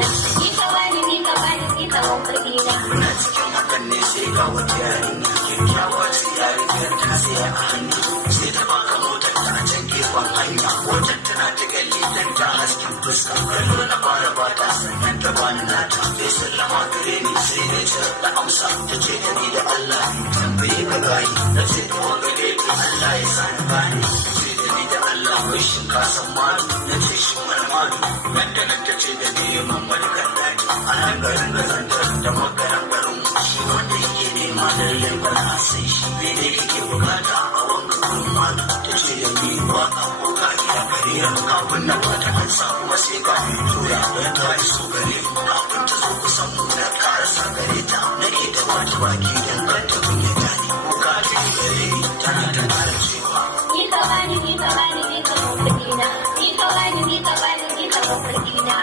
na ni ka bani ni ka bani ni ka mafarki na muna cikin hakan ne sai ga wata yarinya kyakkyawa ce yarinyar ta tsaya a hannu sai ta baka motar ta a can gefen hanya motar tana ta kalli dan ta hasken fuska kallo na fara bata sannan ta bani nata sai sallama gare ni sai na ce da amsa ta ce da ni da Allah tambaye ka gayi na ce to gare ki Allah ya sa ni bani ce da ni da Allah wai shin ka san malu na ce shi wani malu nan da nan ta ce da ni Muhammad Kallani a nan garin da zantar da makaran garin shi wanda yake nema da yalwa na sai shi bai da yake bukata a wanga gurin malu ta ce da ni waka ko ka iya kariya kafin na bata an samu sai ka tura ya ta iso gare mu kafin ta zo kusan mu na karasa gare ta nake da bata baki